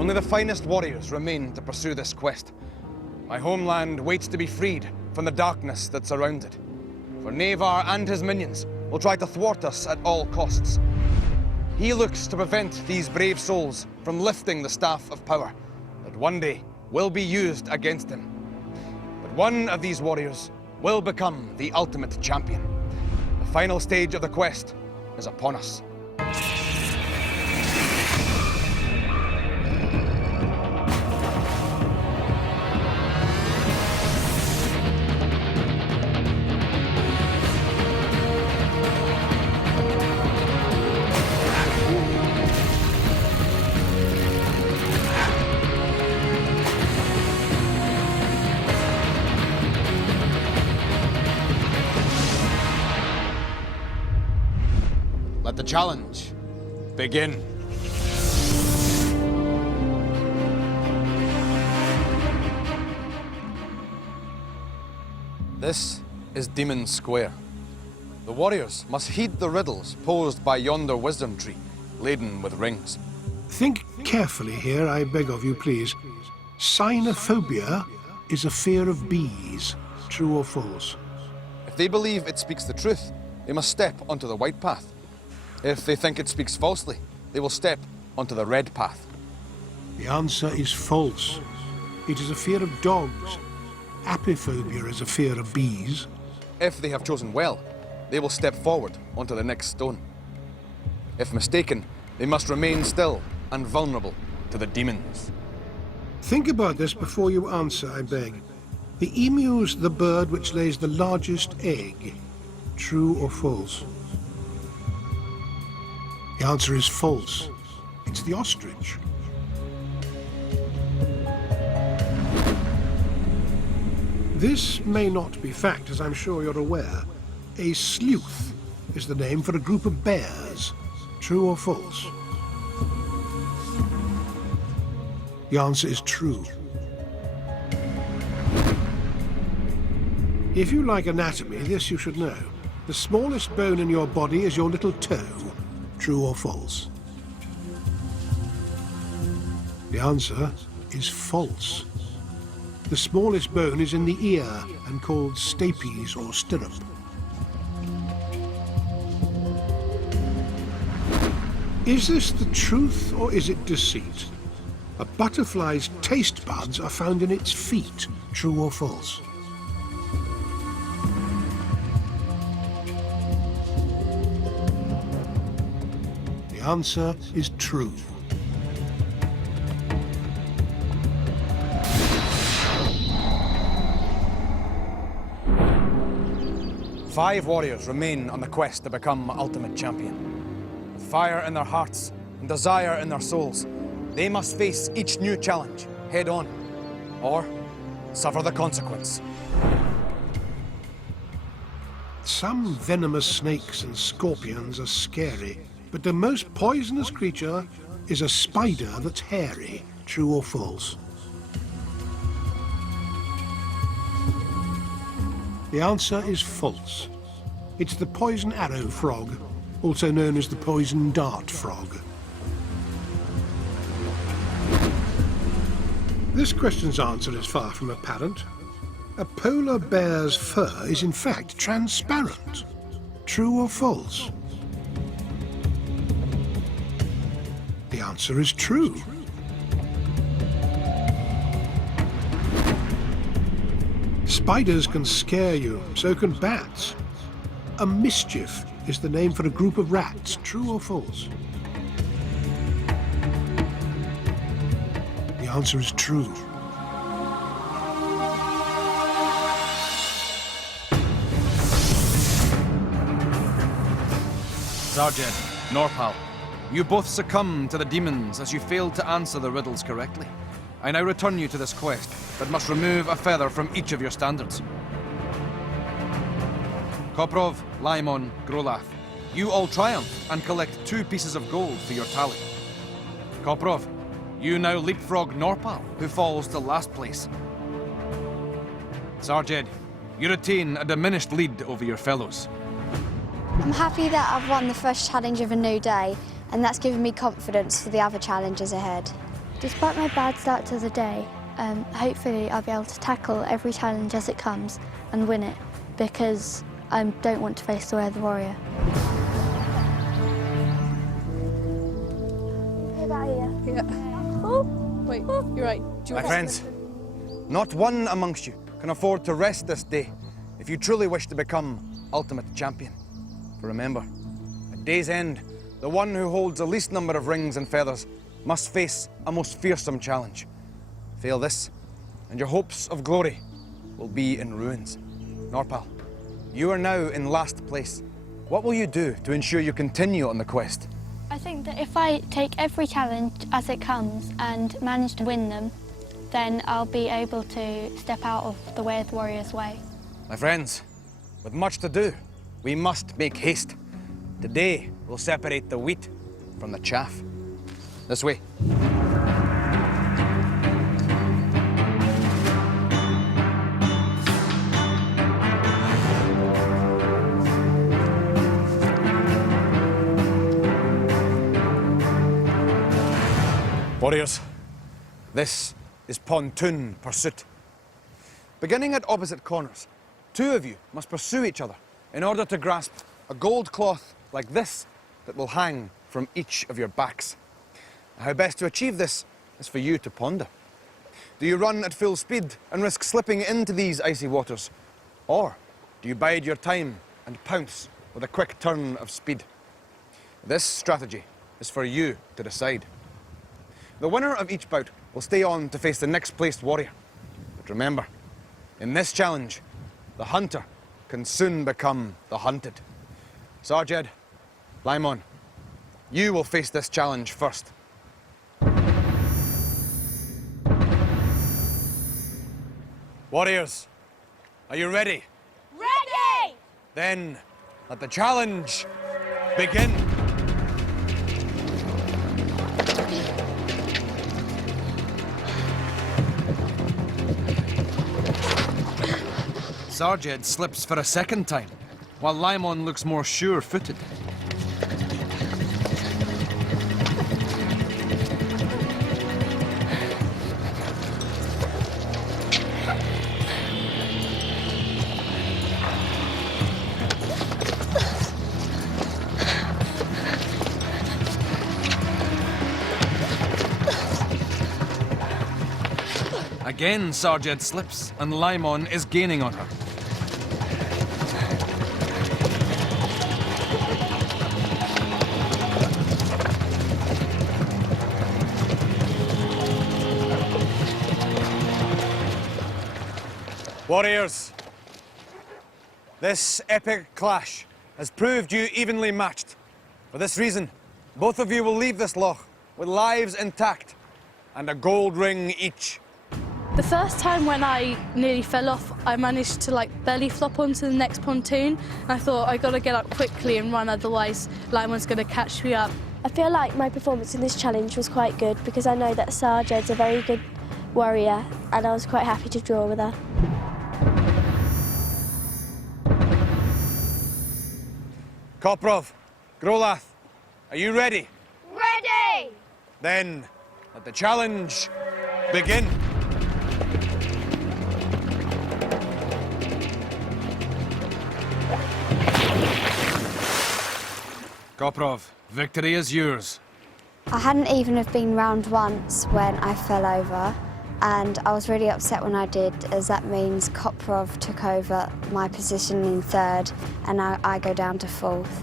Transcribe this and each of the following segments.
Only the finest warriors remain to pursue this quest. My homeland waits to be freed from the darkness that surrounds it. For Navar and his minions will try to thwart us at all costs. He looks to prevent these brave souls from lifting the staff of power that one day will be used against him. But one of these warriors will become the ultimate champion. The final stage of the quest is upon us. Let the challenge begin. This is Demon Square. The warriors must heed the riddles posed by yonder wisdom tree, laden with rings. Think carefully here, I beg of you, please. Cynophobia is a fear of bees. True or false? If they believe it speaks the truth, they must step onto the white path. If they think it speaks falsely, they will step onto the red path. The answer is false. It is a fear of dogs. Apiphobia is a fear of bees. If they have chosen well, they will step forward onto the next stone. If mistaken, they must remain still and vulnerable to the demons. Think about this before you answer, I beg. The emu's the bird which lays the largest egg. True or false? The answer is false. It's the ostrich. This may not be fact, as I'm sure you're aware. A sleuth is the name for a group of bears. True or false? The answer is true. If you like anatomy, this you should know. The smallest bone in your body is your little toe. True or false? The answer is false. The smallest bone is in the ear and called stapes or stirrup. Is this the truth or is it deceit? A butterfly's taste buds are found in its feet. True or false? The answer is true. Five warriors remain on the quest to become ultimate champion. With fire in their hearts and desire in their souls, they must face each new challenge head on, or suffer the consequence. Some venomous snakes and scorpions are scary, but the most poisonous creature is a spider that's hairy. True or false? The answer is false. It's the poison arrow frog, also known as the poison dart frog. This question's answer is far from apparent. A polar bear's fur is in fact transparent. True or false? The answer is true. Spiders can scare you, so can bats. A mischief is the name for a group of rats. True or false? The answer is true. Zarjed, Norpal, you both succumb to the demons as you failed to answer the riddles correctly. I now return you to this quest that must remove a feather from each of your standards. Koprov, Laimon, Grolath, you all triumph and collect 2 pieces of gold for your tally. Koprov, you now leapfrog Norpal, who falls to last place. Zarjed, you retain a diminished lead over your fellows. I'm happy that I've won the first challenge of a new day, and that's given me confidence for the other challenges ahead. Despite my bad start to the day, hopefully I'll be able to tackle every challenge as it comes and win it, because I don't want to face the Weather Warrior. Yeah. Oh, wait, you're right. My friends, not one amongst you can afford to rest this day if you truly wish to become ultimate champion. For remember, at day's end, the one who holds the least number of rings and feathers must face a most fearsome challenge. Fail this, and your hopes of glory will be in ruins. Norpal, you are now in last place. What will you do to ensure you continue on the quest? I think that if I take every challenge as it comes and manage to win them, then I'll be able to step out of the Weather Warrior's way. My friends, with much to do, we must make haste. Today, we'll separate the wheat from the chaff. This way. Warriors, this is pontoon pursuit. Beginning at opposite corners, two of you must pursue each other in order to grasp a gold cloth like this that will hang from each of your backs. How best to achieve this is for you to ponder. Do you run at full speed and risk slipping into these icy waters? Or do you bide your time and pounce with a quick turn of speed? This strategy is for you to decide. The winner of each bout will stay on to face the next placed warrior. But remember, in this challenge, the hunter can soon become the hunted. Sarjed, Laimon, you will face this challenge first. Warriors, are you ready? Ready! Then let the challenge begin. Sarjed slips for a second time, while Laimon looks more sure-footed. Again, Sarjed slips, and Laimon is gaining on her. Warriors, this epic clash has proved you evenly matched. For this reason, both of you will leave this loch with lives intact and a gold ring each. The first time when I nearly fell off, I managed to belly flop onto the next pontoon. I thought I got to get up quickly and run, otherwise Laimon's going to catch me up. I feel like my performance in this challenge was quite good because I know that Sarjed's a very good warrior and I was quite happy to draw with her. Koprov, Grolath, are you ready? Ready! Then let the challenge begin. Koprov, victory is yours. I hadn't even have been round once when I fell over, and I was really upset when I did, as that means Koprov took over my position in third, and now I go down to fourth.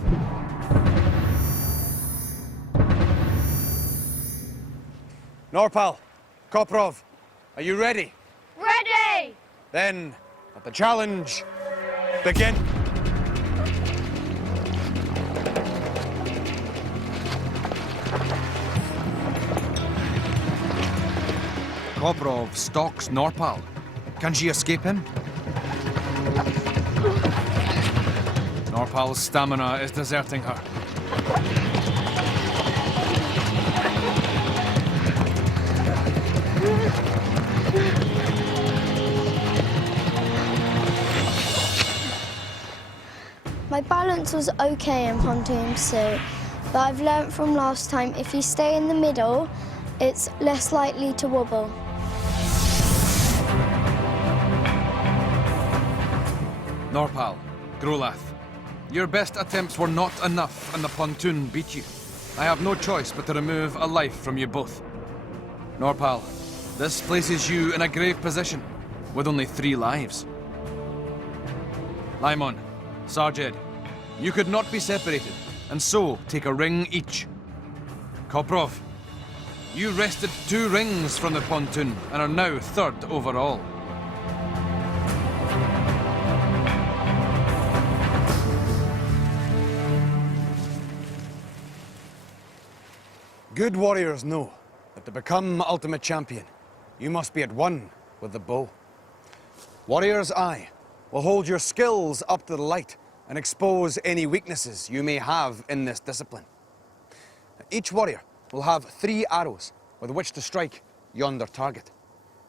Norpal, Koprov, are you ready? Ready! Then let the challenge begin. Koprov stalks Norpal. Can she escape him? Norpal's stamina is deserting her. My balance was okay in pontoon pursuit, but I've learnt from last time if you stay in the middle It's less likely to wobble. Norpal, Grolath, your best attempts were not enough and the pontoon beat you. I have no choice but to remove a life from you both. Norpal, this places you in a grave position, with only 3 lives. Laimon, Sarjed, you could not be separated, and so take a ring each. Koprov, you wrested 2 rings from the pontoon and are now 3rd overall. Good warriors know that to become ultimate champion, you must be at one with the bow. Warrior's Eye will hold your skills up to the light and expose any weaknesses you may have in this discipline. Each warrior will have 3 arrows with which to strike yonder target.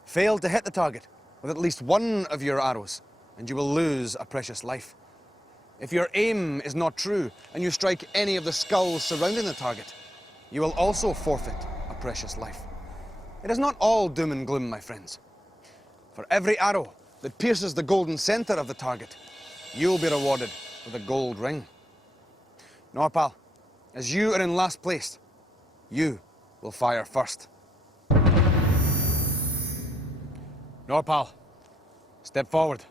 Fail to hit the target with at least 1 of your arrows, and you will lose a precious life. If your aim is not true and you strike any of the skulls surrounding the target, you will also forfeit a precious life. It is not all doom and gloom, my friends. For every arrow that pierces the golden center of the target, you'll be rewarded with a gold ring. Norpal, as you are in last place, you will fire first. Norpal, step forward.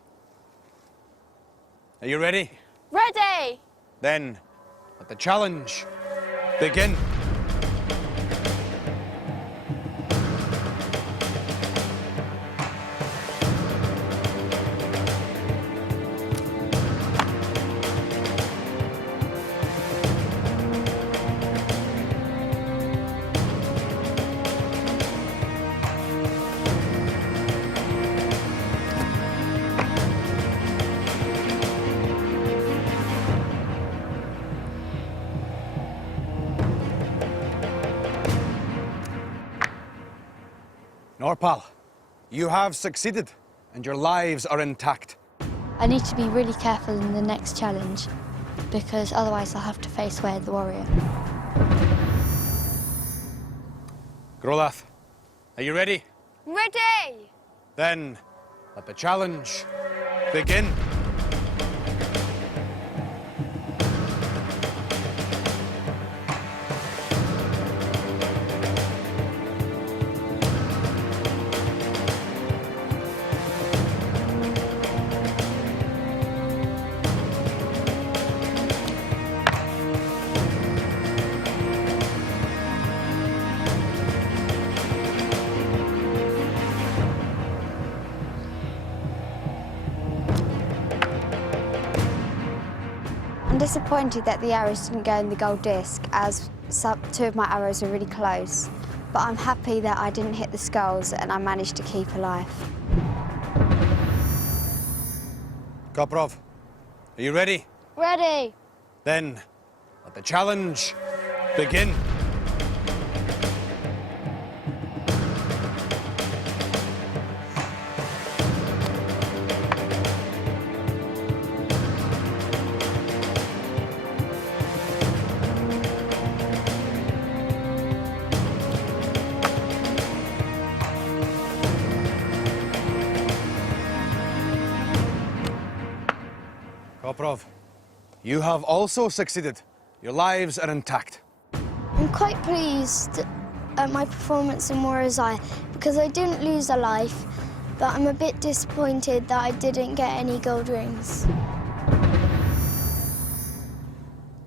Are you ready? Ready! Then, let the challenge begin. Norpal, you have succeeded, and your lives are intact. I need to be really careful in the next challenge, because otherwise I'll have to face Wade the Warrior. Grolath, are you ready? Ready! Then, let the challenge begin. I'm disappointed that the arrows didn't go in the gold disc, as 2 of my arrows are really close. But I'm happy that I didn't hit the skulls and I managed to keep alive. Koprov, are you ready? Ready! Then, let the challenge begin. Koprov, you have also succeeded. Your lives are intact. I'm quite pleased at my performance in Warrior's Eye because I didn't lose a life, but I'm a bit disappointed that I didn't get any gold rings.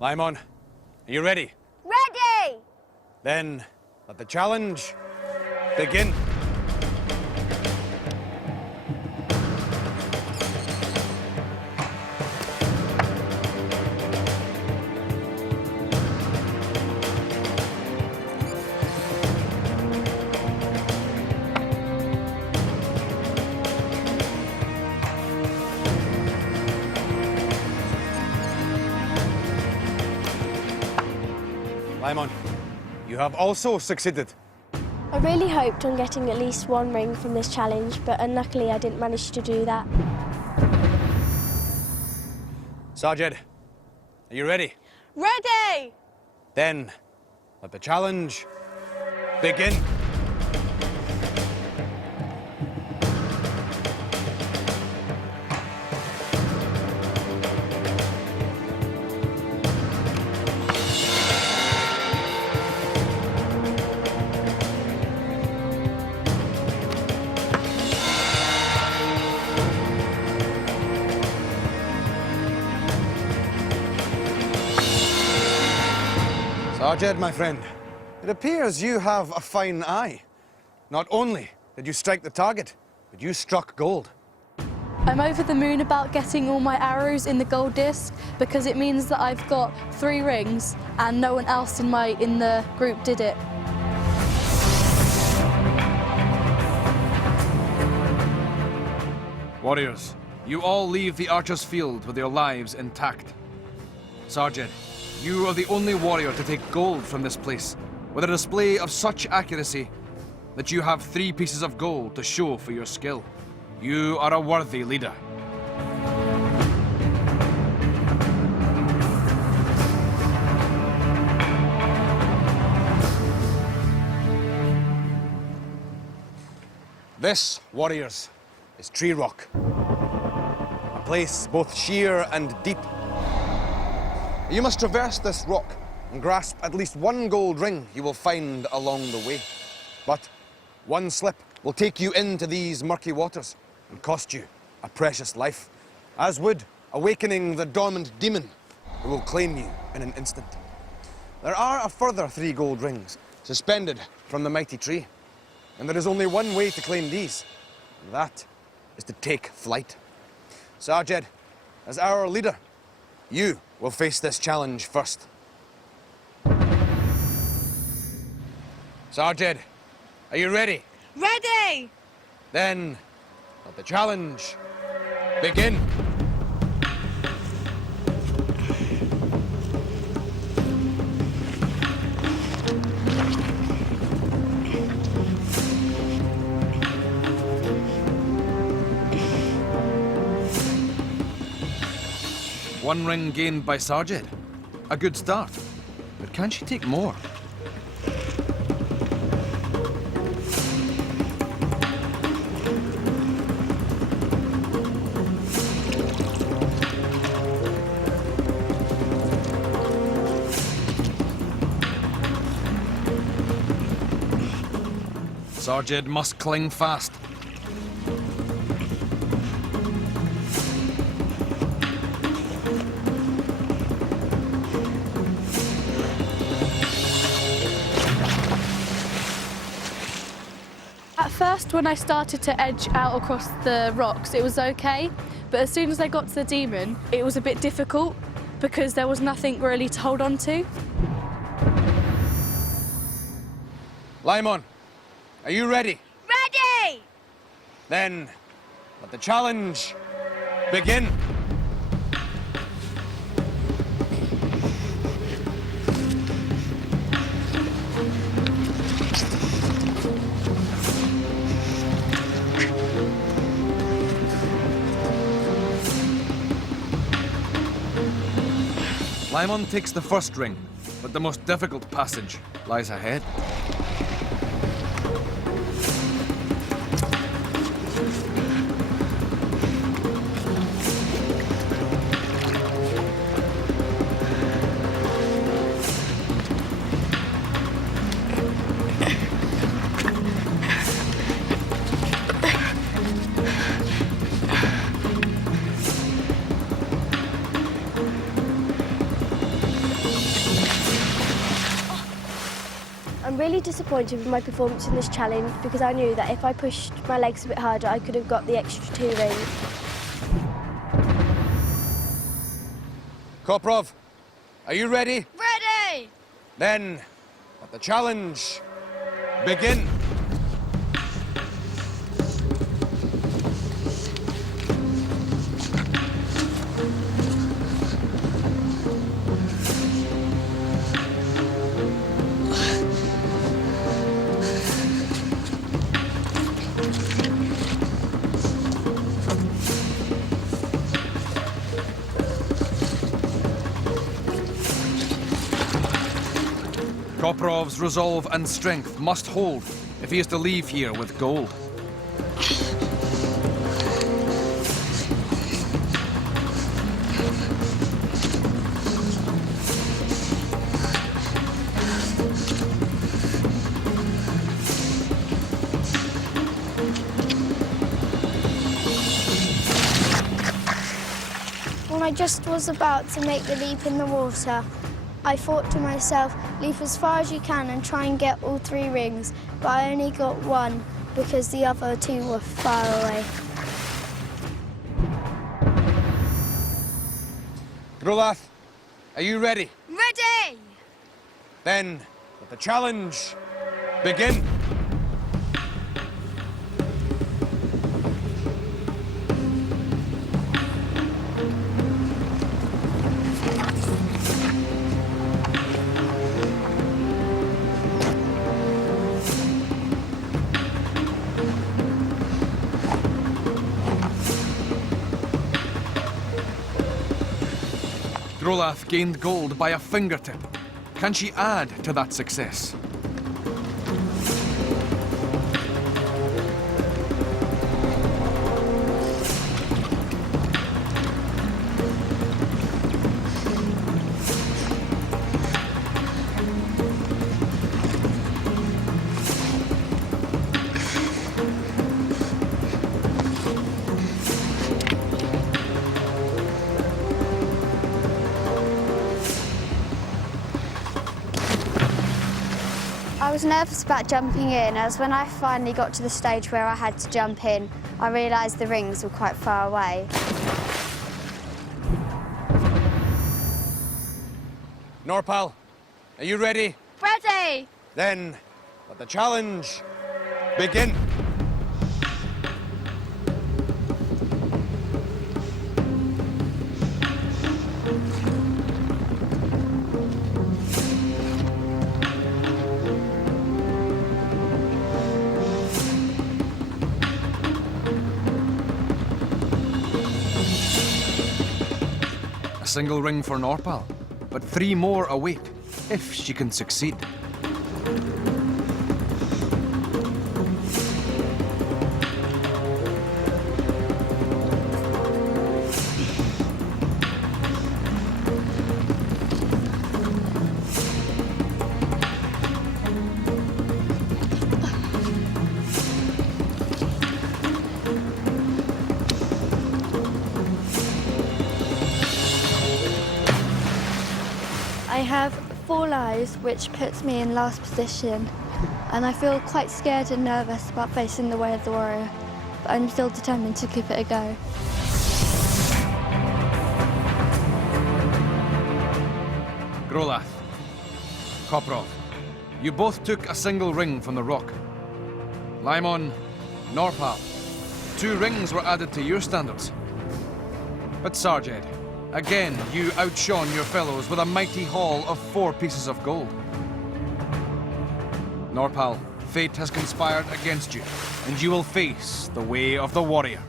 Laimon, are you ready? Ready! Then, let the challenge begin. Laimon, you have also succeeded. I really hoped on getting at least 1 ring from this challenge, but unluckily I didn't manage to do that. Sarjed, are you ready? Ready! Then, let the challenge begin. Sarged, my friend, it appears you have a fine eye. Not only did you strike the target, but you struck gold. I'm over the moon about getting all my arrows in the gold disc because it means that I've got 3 rings and no one else in the group did it. Warriors, you all leave the Archer's Field with your lives intact. Sarged, you are the only warrior to take gold from this place, with a display of such accuracy that you have 3 pieces of gold to show for your skill. You are a worthy leader. This, warriors, is Tree Rock. A place both sheer and deep. You must traverse this rock and grasp at least 1 gold ring you will find along the way. But one slip will take you into these murky waters and cost you a precious life, as would awakening the dormant demon who will claim you in an instant. There are a further 3 gold rings suspended from the mighty tree, and there is only one way to claim these, and that is to take flight. Sarged, as our leader, you will face this challenge first. Sarged, are you ready? Ready! Then, let the challenge begin. One ring gained by Sarged. A good start. But can she take more? Sarged must cling fast. At first, when I started to edge out across the rocks, it was okay. But as soon as I got to the demon, it was a bit difficult because there was nothing really to hold on to. Laimon, are you ready? Ready! Then, let the challenge begin. Laimon takes the first ring, but the most difficult passage lies ahead. I'm really disappointed with my performance in this challenge because I knew that if I pushed my legs a bit harder, I could have got the extra 2 rings. Koprov, are you ready? Ready! Then, let the challenge begin. Koprov's resolve and strength must hold if he is to leave here with gold. When I just was about to make the leap in the water, I thought to myself, leap as far as you can and try and get all 3 rings, but I only got 1 because the other 2 were far away. Grolath, are you ready? Ready! Then, let the challenge begin. Grolath gained gold by a fingertip. Can she add to that success? I was nervous about jumping in, as when I finally got to the stage where I had to jump in, I realised the rings were quite far away. Norpal, are you ready? Ready! Then, let the challenge begin. A single ring for Norpal, but 3 more await, if she can succeed. I have 4 lives, which puts me in last position, and I feel quite scared and nervous about facing the Way of the Warrior, but I'm still determined to give it a go. Grolath, Koprov, you both took a single ring from the rock. Laimon, Norpal, 2 rings were added to your standards. But Sarjed, again, you outshone your fellows with a mighty haul of 4 pieces of gold. Norpal, fate has conspired against you, and you will face the Way of the Warrior.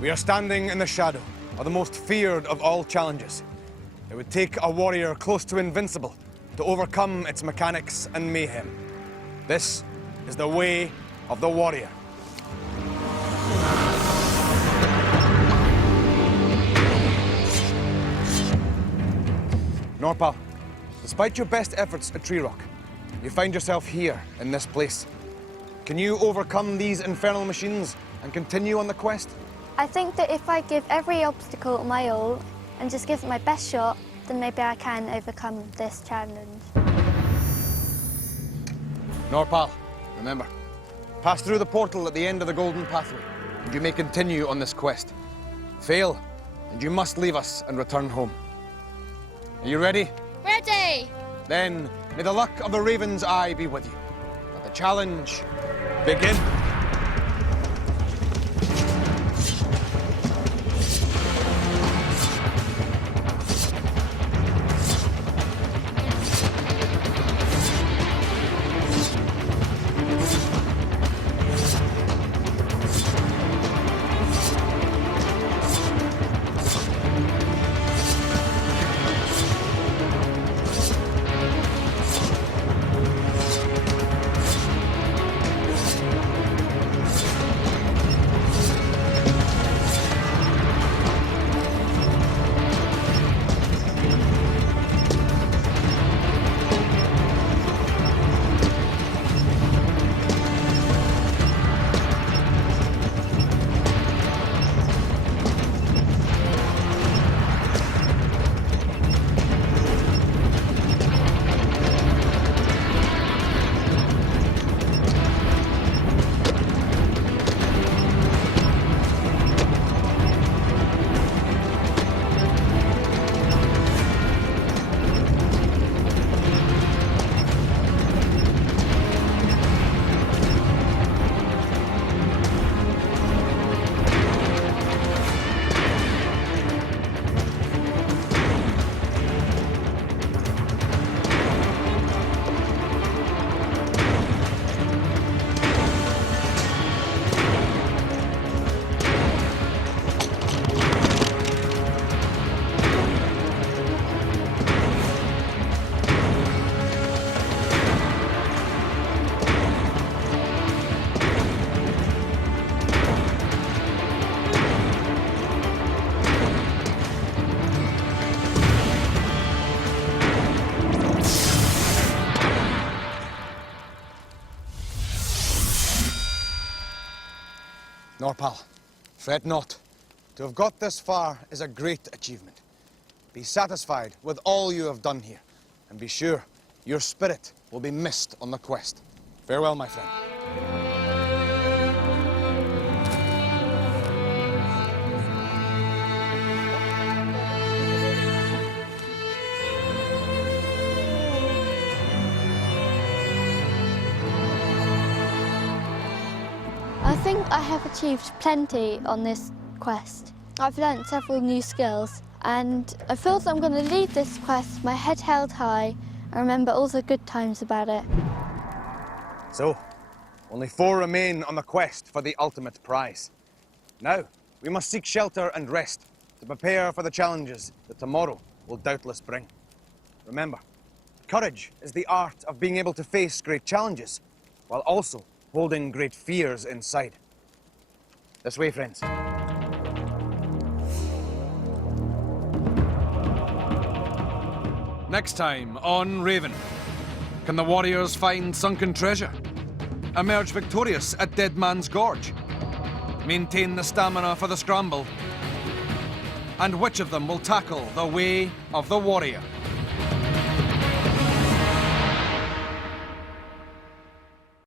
We are standing in the shadow of the most feared of all challenges. It would take a warrior close to invincible to overcome its mechanics and mayhem. This is the Way of the Warrior. Norpal, despite your best efforts at Tree Rock, you find yourself here in this place. Can you overcome these infernal machines and continue on the quest? I think that if I give every obstacle my all and just give it my best shot, then maybe I can overcome this challenge. Norpal, remember, pass through the portal at the end of the Golden Pathway, and you may continue on this quest. Fail, and you must leave us and return home. Are you ready? Ready! Then, may the luck of the Raven's Eye be with you. Let the challenge begin. Norpal, fret not. To have got this far is a great achievement. Be satisfied with all you have done here, and be sure your spirit will be missed on the quest. Farewell, my friend. I think I have achieved plenty on this quest. I've learnt several new skills, and I feel that I'm going to leave this quest with my head held high and remember all the good times about it. So, only 4 remain on the quest for the ultimate prize. Now, we must seek shelter and rest to prepare for the challenges that tomorrow will doubtless bring. Remember, courage is the art of being able to face great challenges, while also holding great fears inside. This way, friends. Next time on Raven. Can the warriors find sunken treasure? Emerge victorious at Dead Man's Gorge? Maintain the stamina for the scramble? And which of them will tackle the way of the warrior?